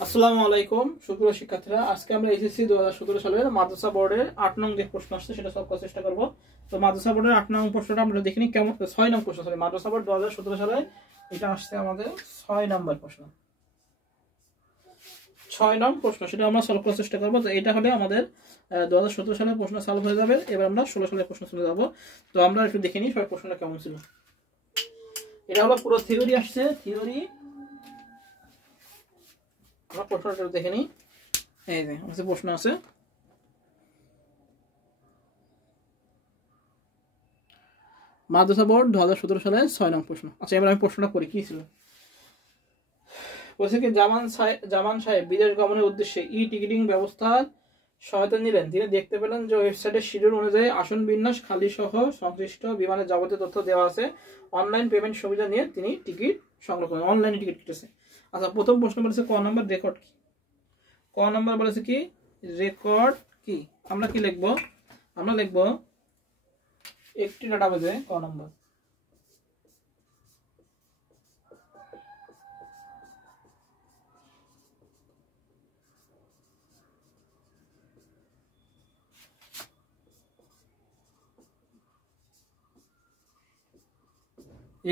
আসসালামু আলাইকুম সুপ্রিয় শিক্ষার্থীরা, আজকে আমরা এইচএসসি 2017 সালের মাদ্রাসা বোর্ডের 8 নং যে প্রশ্ন আসছে সেটা সলভ করার চেষ্টা করব। তো মাদ্রাসা বোর্ডের 8 নং প্রশ্নটা আমরা দেখিনি কেমন, 6 নং প্রশ্ন, সরি মাদ্রাসা বোর্ড 2017 সালে এটা আসছে আমাদের 6 নম্বর প্রশ্ন। 6 নং প্রশ্ন সেটা আমরা সলভ করার চেষ্টা করব। তো এটা হলে আমাদের 2017 সালের প্রশ্ন সলভ হয়ে যাবে। এবার আমরা 16 সালের প্রশ্ন চলে যাব। তো আমরা একটু দেখে নিই সব প্রশ্নটা কেমন ছিল। এটা হলো পুরো থিওরি আসছে, থিওরি আমরা প্রশ্নটা দেখে নিই। এই যে আমাদের প্রশ্ন আছে, মাদ্রাসা বোর্ড 2017 সালে 6 নং প্রশ্ন। আচ্ছা, এবার আমি প্রশ্নটা পড়ি কি ছিল। বলছে কি, জামান সাহেব বিদেশ গমনের উদ্দেশ্যে ই টিকিটিং ব্যবস্থার সহায়তা নিলেন। তিনি দেখতে পেলেন যে ওয়েবসাইটের শিডিউল অনুযায়ী আসন বিন্যাস, খালি সহ সংশ্লিষ্ট বিমানের যাবতীয় তথ্য দেওয়া আছে। অনলাইন পেমেন্ট সুবিধা নিয়ে তিনি টিকিট সংগ্রহ করেন, অনলাইনে টিকিট কেটেছে। আচ্ছা, প্রথম প্রশ্ন বলেছে ক নম্বর রেকর্ড কি। ক নম্বর বলেছে কি রেকর্ড কি। আমরা কি লিখবো, আমরা লিখবো একটি ডাটাবেজে ক নম্বর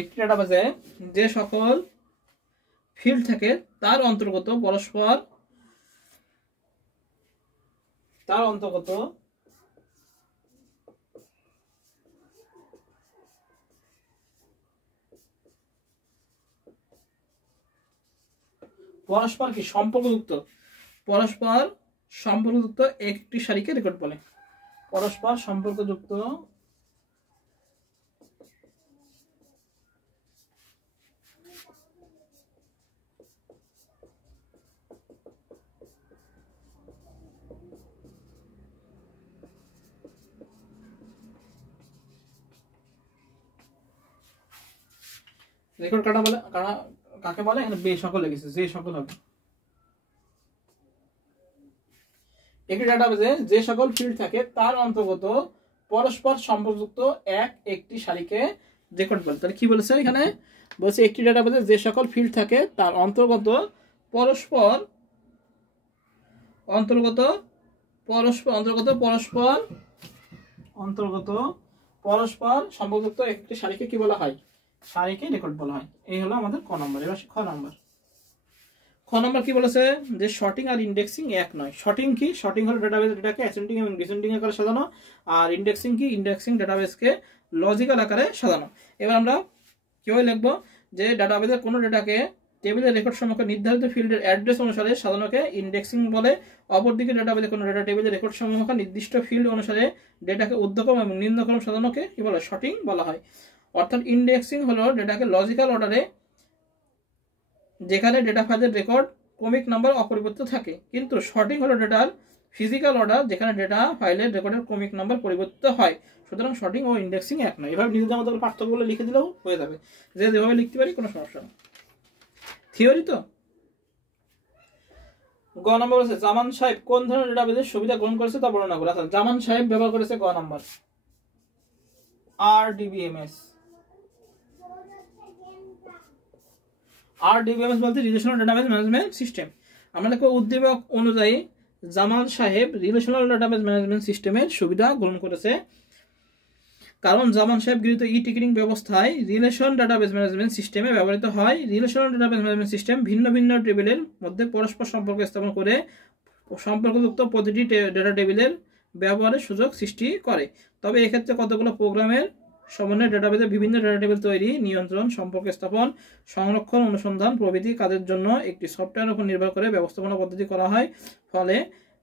একটি ডাটাবেজে যে সকল ফিল্ড থাকে তার অন্তর্গত পরস্পর কি সম্পর্কযুক্ত একটি সারিকে রেকর্ড বলে। পরস্পর সম্পর্কযুক্ত রেকর্ড কাটা বলে, কাকে বলে এখানে বে সকল লিখেছে, যে সকল হবে। একটি ডাটাবেজে যে সকল ফিল্ড থাকে তার অন্তর্গত পরস্পর সম্পর্কযুক্ত একটি সারিকে রেকর্ড বলে। তাহলে কি বলেছে এখানে, বলছে একটি ডাটাবেজে যে সকল ফিল্ড থাকে তার অন্তর্গত পরস্পর সম্পর্কযুক্ত একটি সারিকে কি বলা হয়, সারিকে রেকর্ড বলা হয়। এই হলো আমাদের ক নম্বর। এবার খ নম্বর। খ নম্বর কি বলেছে যে শর্টিং আর ইন্ডেক্সিং এক নয়। শর্টিং কি, শর্টিং হলো ডাটাবেজ ডেটাকে অ্যাসেন্ডিং এবং ডিসেন্ডিং আকারে সাজানো, আর ইন্ডেক্সিং কি, ইন্ডেক্সিং ডাটাবেজকে লজিক্যাল আকারে সাজানো। এবার আমরা কিভাবে লিখবো যে ডাটাবেজের কোনো ডেটাকে টেবিলের রেকর্ড সম্মুখে নির্ধারিত ফিল্ডের অ্যাড্রেস অনুসারে সাজানোকে ইন্ডেক্সিং বলে। অপরদিকে ডাটাবেজে কোনো ডেটা টেবিলের রেকর্ড সম্মুখে নির্দিষ্ট ফিল্ড অনুসারে ডেটাকে ঊর্ধ্বক্রম এবং নিম্নক্রম সাজানোকে কি বলে, শর্টিং বলা হয়। অর্থাৎ ইন্ডেক্সিং হলো ডেটাকে লজিক্যাল অর্ডারে, যেখানে ডেটা ফাইলের রেকর্ড ক্রমিক নাম্বার অপরিবর্তিত থাকে, কিন্তু শর্টিং হলো ডেটার ফিজিক্যাল অর্ডার, যেখানে ডেটা ফাইলের রেকর্ডের ক্রমিক নাম্বার পরিবর্তিত হয়। সুতরাং শর্টিং ও ইন্ডেক্সিং এক নয়। এভাবে নিজেদের মতো পার্থক্যগুলো লিখে দিলেও হয়ে যাবে, যে যেভাবে লিখতে পারি কোনো সমস্যা নেই। থিওরি তো। গ নম্বর আছে জামান সাহেব কোন ধরনের ডেটাবেজের সুবিধা গ্রহণ করেছে তা বর্ণনা করে। আচ্ছা, জামান সাহেব ব্যবহার করেছে গ নম্বর RDBMS। RDBMS বলতে রিলেশনাল ডাটাবেজ ম্যানেজমেন্ট সিস্টেম। আমরা দেখো উদ্দীপক অনুযায়ী জামান সাহেব রিলেশনাল ডাটাবেজ ম্যানেজমেন্ট সিস্টেমের সুবিধা গ্রহণ করেছে, কারণ জামান সাহেব গৃহীত ই টিকিটিং ব্যবস্থায় রিলেশন ডাটাবেজ ম্যানেজমেন্ট সিস্টেমে ব্যবহৃত হয়। রিলেশনাল ডাটাবেজ ম্যানেজমেন্ট সিস্টেম ভিন্ন ভিন্ন টেবিলের মধ্যে পরস্পর সম্পর্ক স্থাপন করে সম্পর্কযুক্ত প্রতিটি ডেটা টেবিলের ব্যবহারের সুযোগ সৃষ্টি করে। তবে এক্ষেত্রে কতগুলো প্রোগ্রামের সমন্বয়ে ডেটাবেজে বিভিন্ন ডেটা টেবিল তৈরি, নিয়ন্ত্রণ, সম্পর্ক স্থাপন, সংরক্ষণ, অনুসন্ধান প্রভৃতি কাজের জন্য একটি সফটওয়্যারের উপর নির্ভর করে ব্যবস্থাপনা পদ্ধতি করা হয়। ফলে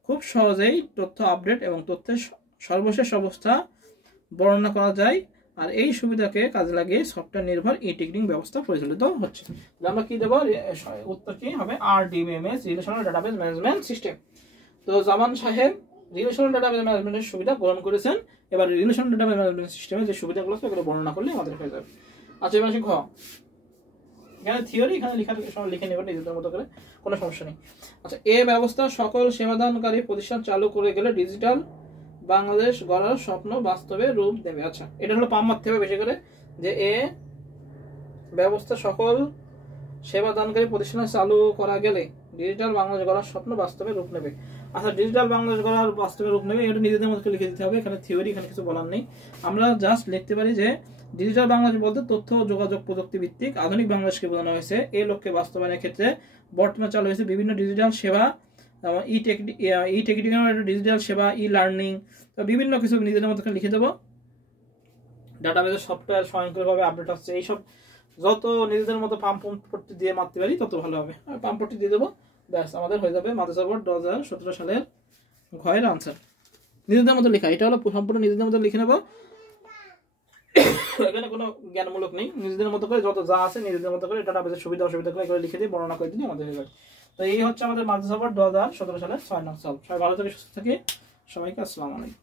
খুব সহজেই তথ্য আপডেট এবং তথ্যের সর্বশেষ অবস্থা বর্ণনা করা যায়। আর এই সুবিধাকে কাজে লাগিয়ে সফটওয়্যার নির্ভর ই টিকিটিং ব্যবস্থা পরিচালিত হচ্ছে। আমরা কি দেবো, উত্তর কি হবে, RDBMS relational database management system. তো জামান সাহেব রিলেশনাল ডাটাবেজ ম্যানেজমেন্টের সুবিধা গ্রহণ করেছেন। এবার রিলেশনাল ডাটাবেজ ম্যানেজমেন্ট সিস্টেমের যে সুবিধাগুলো আছে এগুলো বর্ণনা করলে আমাদের হয়ে যাবে। আচ্ছা, এবার আসি ঘ। এখানে থিওরি, এখানে সময় লিখে নেবেন নিজেদের মতো করে, কোনো সমস্যা নেই। আচ্ছা, এ ব্যবস্থা সকল সেবাদানকারী প্রতিষ্ঠান চালু করে গেলে ডিজিটাল বাংলাদেশ গড়ার স্বপ্ন বাস্তবে রূপ দেবে। আচ্ছা, এটা হলো পাম মারতে হবে বেশি করে, যে এ ব্যবস্থা সকল সেবা দানকারী প্রতিষ্ঠান চালু করা গেলে ডিজিটাল বাংলাদেশ গড়ার স্বপ্ন বাস্তবে রূপ নেবে। আচ্ছা, ডিজিটাল বাংলাদেশ গড়ার বাস্তবে রূপ নেবে, এটা নিজেদের মতো লিখে দিতে হবে। এখানে থিওরি, এখানে কিছু বলার নেই। আমরা জাস্ট লিখতে পারি যে ডিজিটাল বাংলাদেশ বলতে তথ্য ও যোগাযোগ প্রযুক্তি ভিত্তিক আধুনিক বাংলাদেশকে বোঝানো হয়েছে। এই লক্ষ্যে বাস্তবায়নের ক্ষেত্রে বর্তমানে চালু হয়েছে বিভিন্ন ডিজিটাল সেবা, ই টিকিটিং, ডিজিটাল সেবা, ই লার্নিং, বিভিন্ন কিছু নিজেদের মতো লিখে দেবো। ডাটাবেসের সফটওয়্যার স্বয়ংক্রিয়ভাবে আপডেট হচ্ছে, এইসব যত নিজেদের মতো পাম্পটি দিয়ে মারতে পারি তত ভালো হবে। পাম্পটি দিয়ে দেবো, ব্যাস আমাদের হয়ে যাবে মাদ্রাসা বোর্ড 2017 সালের ঘয়ের আনসার। নিজেদের মতো লেখা, এটা হলো সম্পূর্ণ নিজেদের মতো লিখে নেবো। এখানে কোনো জ্ঞানমূলক নেই, নিজেদের মতো করে যত যা আছে নিজেদের মতো করে ডাটাবেসের সুবিধা অসুবিধা করে এগুলো লিখে দিয়ে বর্ণনা করে দিলে আমাদের হয়ে যাবে। তো এই হচ্ছে আমাদের মাদ্রাসা বোর্ড 2017 সালের 6 নং সলভ। সবাই ভালো থেকে সুস্থ থাকি, সবাইকে আসসালামু আলাইকুম।